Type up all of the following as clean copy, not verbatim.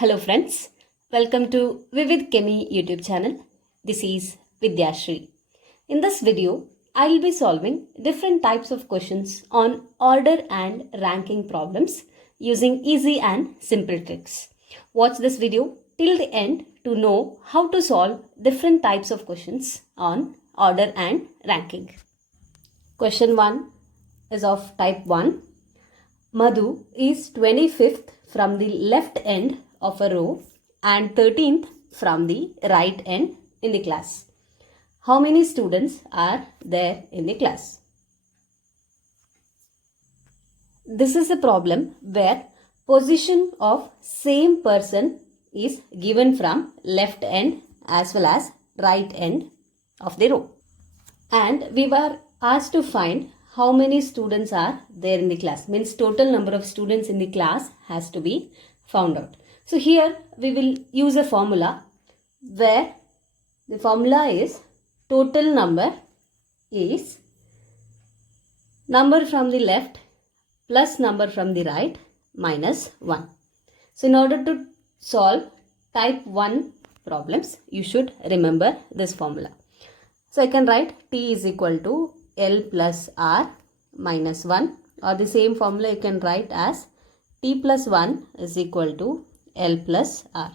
Hello friends, welcome to Vivid Chemi YouTube channel. This is Vidyashri. In this video, I will be solving different types of questions on order and ranking problems using easy and simple tricks. Watch this video till the end to know how to solve different types of questions on order and ranking. Question 1 is of type 1. Madhu is 25th from the left end of a row and 13th from the right end in the class. How many students are there in the class? This is a problem where position of same person is given from left end as well as right end of the row. And we were asked to find how many students are there in the class. Means total number of students in the class has to be found out. So here we will use a formula where the formula is total number is number from the left plus number from the right minus 1. So in order to solve type 1 problems, you should remember this formula. So I can write T is equal to L plus R minus 1, or the same formula you can write as T plus 1 is equal to L plus R.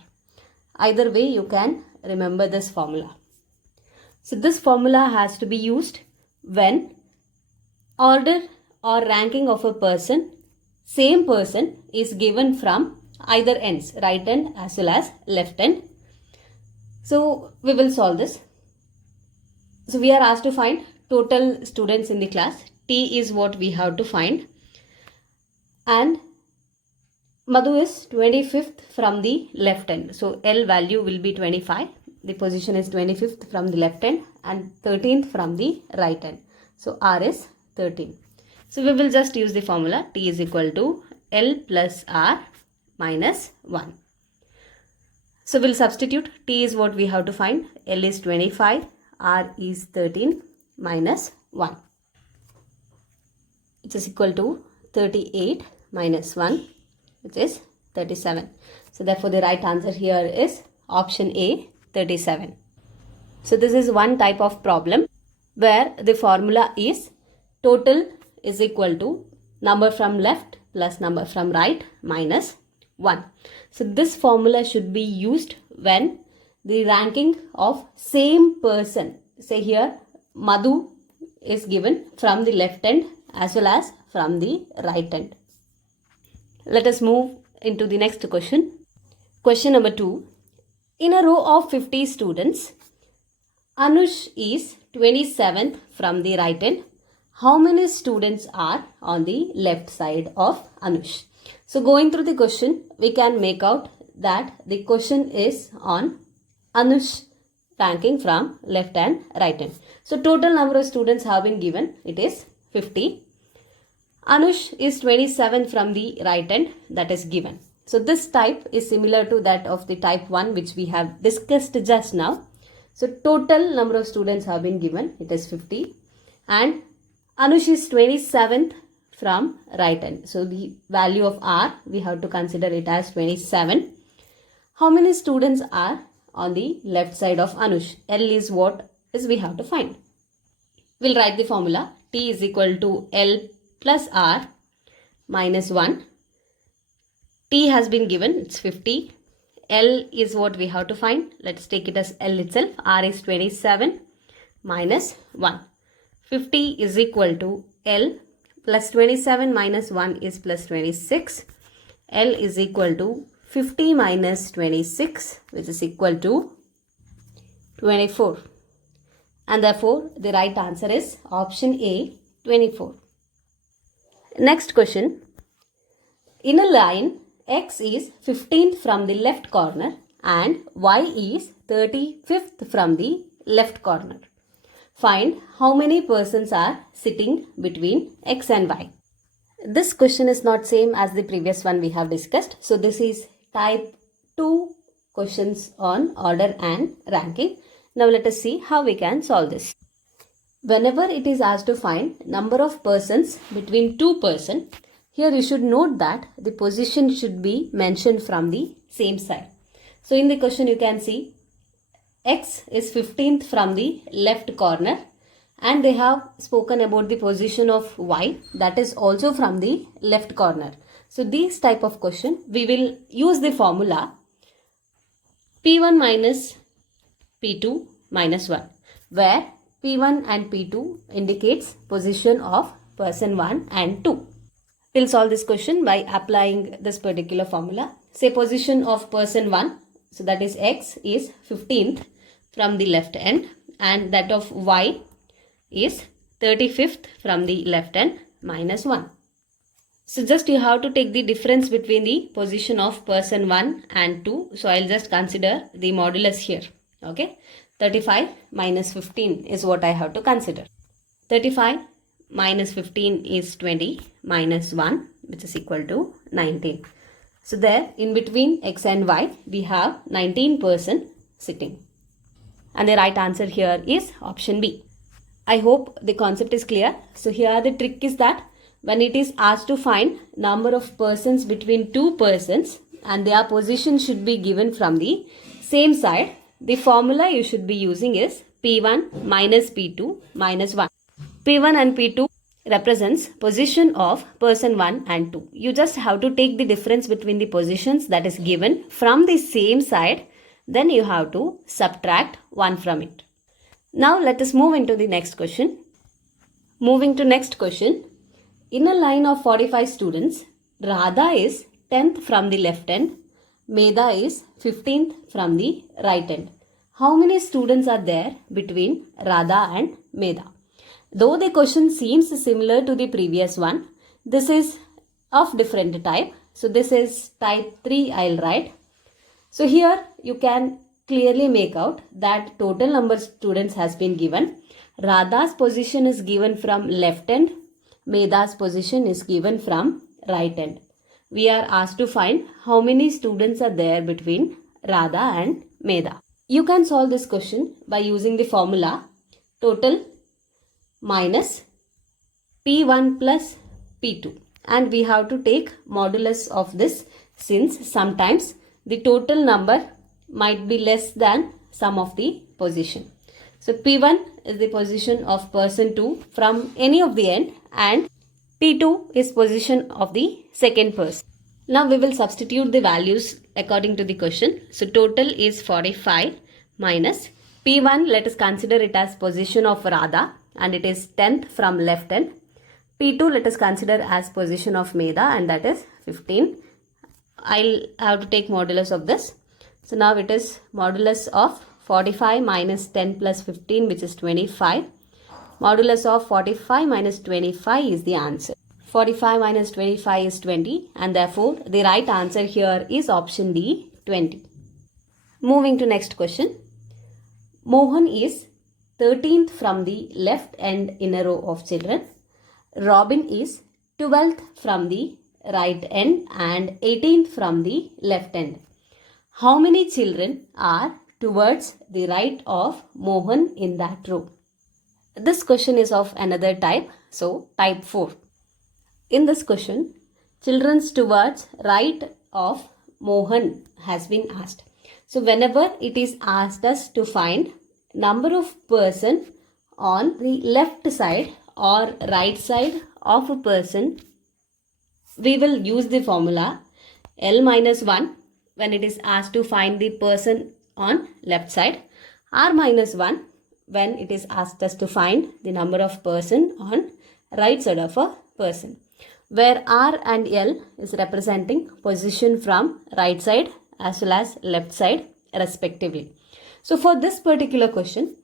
Either way you can remember this formula. So this formula has to be used when order or ranking of a person, same person is given from either ends, right end as well as left end. So we will solve this. So we are asked to find total students in the class. T is what we have to find. And Madhu is 25th from the left end. So L value will be 25. The position is 25th from the left end and 13th from the right end. So R is 13. So we will just use the formula T is equal to L plus R minus 1. So we'll substitute. T is what we have to find. L is 25. R is 13 minus 1. It is equal to 38 minus 1, which is 37. So therefore the right answer here is option A, 37. So this is one type of problem where the formula is total is equal to number from left plus number from right minus 1. So this formula should be used when the ranking of same person, say here Madhu is given from the left end as well as from the right end. Let us move into the next question. Question number 2. In a row of 50 students, Anush is 27th from the right end. How many students are on the left side of Anush? So going through the question, we can make out that the question is on Anush ranking from left and right end. So total number of students have been given. It is 50. Anush is 27 from the right end, that is given. So this type is similar to that of the type 1 which we have discussed just now. So total number of students have been given. It is 50. And Anush is 27th from right end. So the value of R, we have to consider it as 27. How many students are on the left side of Anush? L is what is we have to find. We'll write the formula. T is equal to L plus R minus 1. T has been given. It's 50. L is what we have to find. Let's take it as L itself. R is 27 minus 1. 50 is equal to L plus 27 minus 1 is plus 26. L is equal to 50 minus 26, which is equal to 24. And therefore, the right answer is option A, 24. Next question. In a line, X is 15th from the left corner and Y is 35th from the left corner. Find how many persons are sitting between X and Y. This question is not same as the previous one we have discussed. So this is type 2 questions on order and ranking. Now let us see how we can solve this. Whenever it is asked to find number of persons between two persons, Here you should note that the position should be mentioned from the same side. So in the question you can see X is 15th from the left corner, and they have spoken about the position of Y, that is also from the left corner. So these type of question we will use the formula P1 minus P2 minus 1, where P1 and P2 indicates position of person 1 and 2. We'll solve this question by applying this particular formula. Say position of person 1, so that is X, is 15th from the left end, and that of Y is 35th from the left end minus 1. So just you have to take the difference between the position of person 1 and 2. So I'll just consider the modulus here. Okay. 35 minus 15 is what I have to consider. 35 minus 15 is 20 minus 1, which is equal to 19. So there in between X and Y we have 19 person sitting. And the right answer here is option B. I hope the concept is clear. So here the trick is that when it is asked to find number of persons between two persons and their position should be given from the same side, the formula you should be using is P1 minus P2 minus 1. P1 and P2 represents position of person 1 and 2. You just have to take the difference between the positions that is given from the same side. Then you have to subtract 1 from it. Now let us move into the next question. Moving to next question. In a line of 45 students, Radha is 10th from the left end, Medha is 15th from the right end. How many students are there between Radha and Medha? Though the question seems similar to the previous one, this is of different type. So this is type 3 I'll write. So here you can clearly make out that total number of students has been given. Radha's position is given from left end. Medha's position is given from right end. We are asked to find how many students are there between Radha and Medha. You can solve this question by using the formula total minus P1 plus P2. And we have to take modulus of this, since sometimes the total number might be less than sum of the position. So P1 is the position of person 2 from any of the end, and P2 is position of the second person. Now we will substitute the values according to the question. So total is 45 minus P1, let us consider it as position of Radha, and it is 10th from left end. P2 let us consider as position of Medha, and that is 15. I'll have to take modulus of this. So now it is modulus of 45 minus 10 plus 15, which is 25. Modulus of 45 minus 25 is the answer. 45 minus 25 is 20, and therefore the right answer here is option D, 20. Moving to next question. Mohan is 13th from the left end in a row of children. Robin is 12th from the right end and 18th from the left end. How many children are towards the right of Mohan in that row? This question is of another type, so type 4. In this question, children's towards right of Mohan has been asked. So whenever it is asked us to find number of person on the left side or right side of a person, we will use the formula L minus 1 when it is asked to find the person on left side, R minus 1 when it is asked us to find the number of person on right side of a person, where R and L is representing position from right side as well as left side respectively. So for this particular question,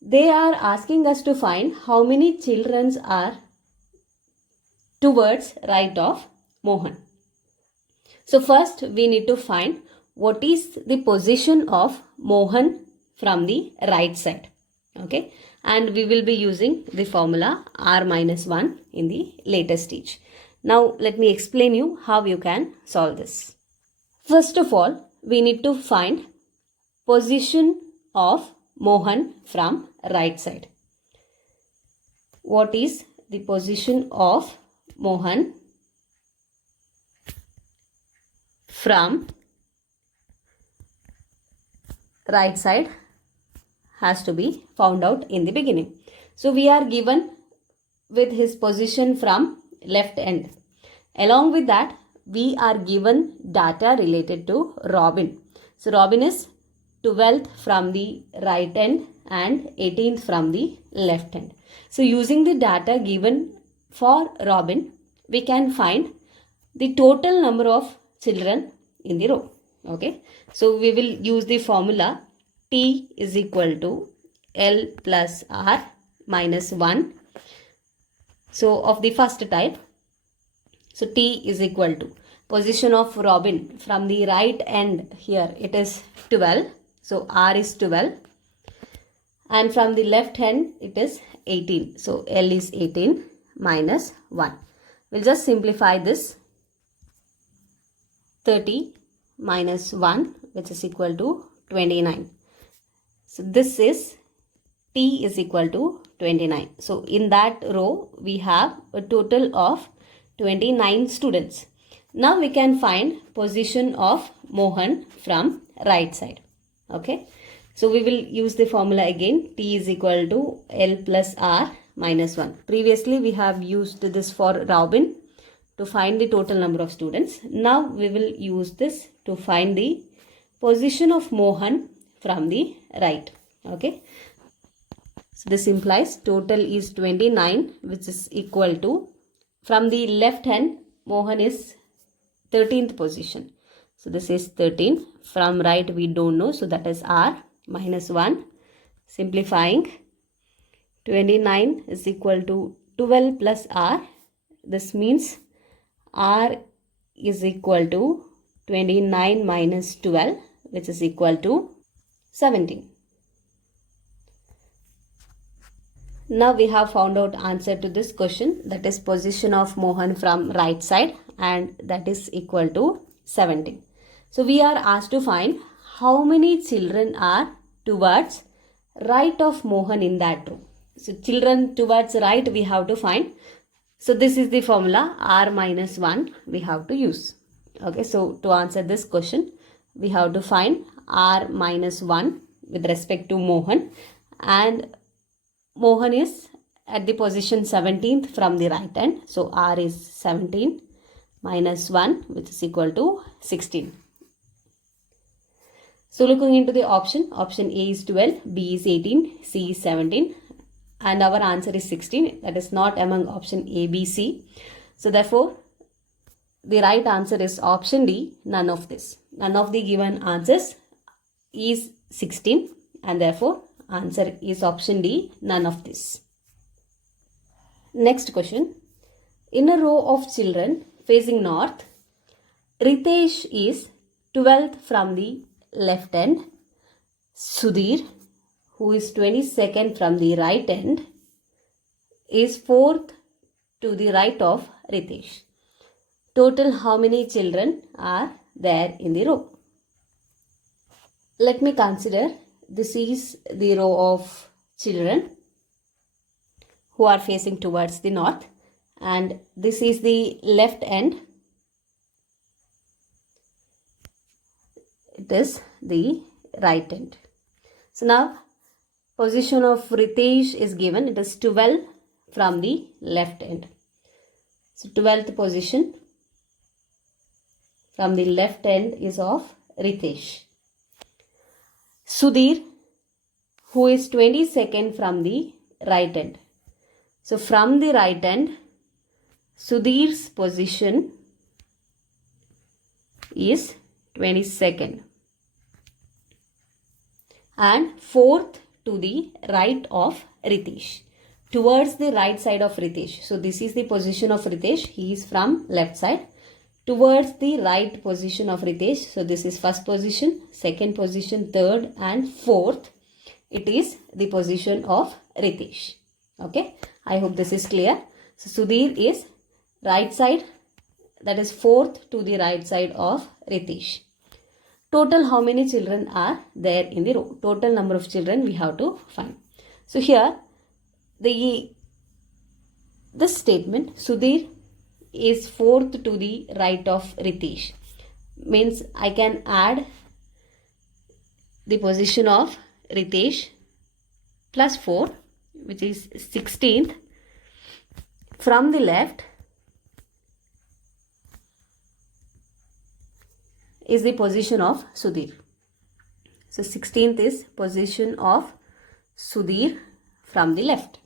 they are asking us to find how many children are towards right of Mohan. So first we need to find what is the position of Mohan from the right side. Okay, and we will be using the formula R minus 1 in the later stage. Now let me explain you how you can solve this. First of all, we need to find position of Mohan from right side. What is the position of Mohan from right side has to be found out in the beginning. So we are given with his position from left end. Along with that, we are given data related to Robin. So Robin is 12th from the right end and 18th from the left end. So using the data given for Robin, we can find the total number of children in the row. Okay. So we will use the formula T is equal to L plus R minus 1. So of the first type, so T is equal to position of Robin from the right end here, it is 12. So R is 12. And from the left hand, it is 18. So L is 18 minus 1. We'll just simplify this. 30 minus 1, which is equal to 29. So this is T is equal to 29. So in that row, we have a total of 29 students. Now we can find position of Mohan from right side. Okay. So we will use the formula again. T is equal to L plus R minus 1. Previously we have used this for Robin to find the total number of students. Now we will use this to find the position of Mohan from the right. Okay. So this implies total is 29, which is equal to, from the left hand, Mohan is 13th position. So this is 13. From right we don't know. So that is R minus 1. Simplifying, 29 is equal to 12 plus R. This means R is equal to 29 minus 12, which is equal to 17. Now we have found out answer to this question, that is position of Mohan from right side, and that is equal to 17. So we are asked to find how many children are towards right of Mohan in that row. So children towards right we have to find. So this is the formula R minus 1 we have to use. Okay, so to answer this question, we have to find R minus 1 with respect to Mohan, and Mohan is at the position 17th from the right end. So R is 17 minus 1, which is equal to 16. So looking into the option A is 12, B is 18, C is 17, and our answer is 16. That is not among option A, B, C. So therefore, the right answer is option D, none of this. None of the given answers is 16, and therefore answer is option D, none of this. Next question. In a row of children facing north, Ritesh is 12th from the left end. Sudhir, who is 22nd from the right end, is 4th to the right of Ritesh. Total how many children are there in the row? Let me consider this is the row of children who are facing towards the north, and this is the left end. It is the right end. So now position of Ritesh is given. It is 12 from the left end. So 12th position from the left end is of Ritesh. Sudhir, who is 22nd from the right end. So from the right end, Sudhir's position is 22nd and 4th to the right of Ritesh, towards the right side of Ritesh. So this is the position of Ritesh. He is from left side towards the right position of Ritesh. So this is first position, second position, third and fourth. It is the position of Ritesh. Okay, I hope this is clear. So Sudhir is right side, that is fourth to the right side of Ritesh. Total how many children are there in the row? Total number of children we have to find. So here this statement, Sudhir is fourth to the right of Ritesh. means I can add the position of Ritesh plus 4, which is 16th. From the left is the position of Sudhir. So 16th is position of Sudhir from the left.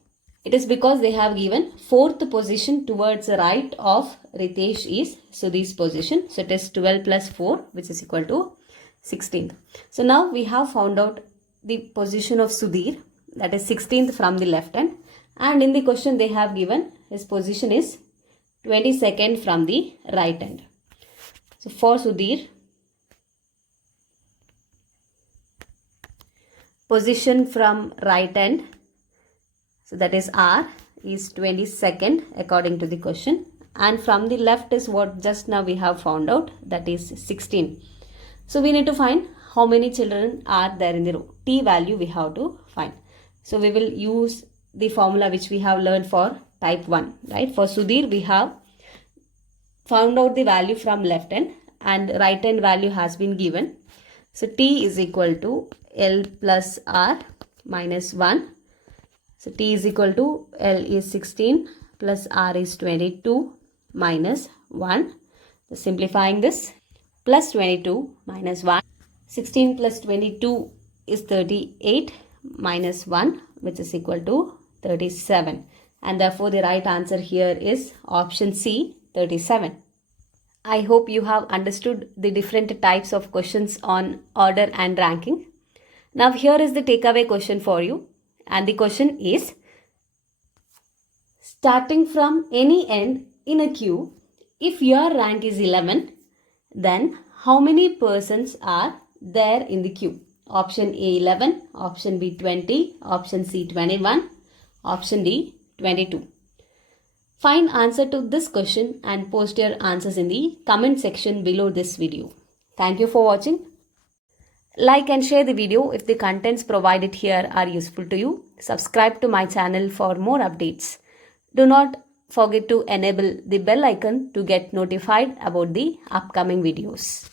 It is because they have given 4th position towards the right of Ritesh is Sudhir's position. So it is 12 plus 4, which is equal to 16th. So now we have found out the position of Sudhir, that is 16th from the left hand, and in the question they have given his position is 22nd from the right hand. So for Sudhir, position from right hand, so that is R, is 22nd according to the question, and from the left is what just now we have found out, that is 16. So we need to find how many children are there in the row. T value we have to find. So we will use the formula which we have learned for type 1, right? For Sudhir we have found out the value from left hand and right hand value has been given. So T is equal to L plus R minus 1. So T is equal to L is 16 plus R is 22 minus 1. So simplifying this, plus 22 minus 1. 16 plus 22 is 38 minus 1, which is equal to 37. And therefore the right answer here is option C, 37. I hope you have understood the different types of questions on order and ranking. Now here is the takeaway question for you. And the question is, starting from any end in a queue, if your rank is 11, then how many persons are there in the queue? Option A 11, option B 20, option C 21, option D 22. Find answer to this question and post your answers in the comment section below this video. Thank you for watching. Like and share the video if the contents provided here are useful to you. Subscribe to my channel for more updates. Do not forget to enable the bell icon to get notified about the upcoming videos.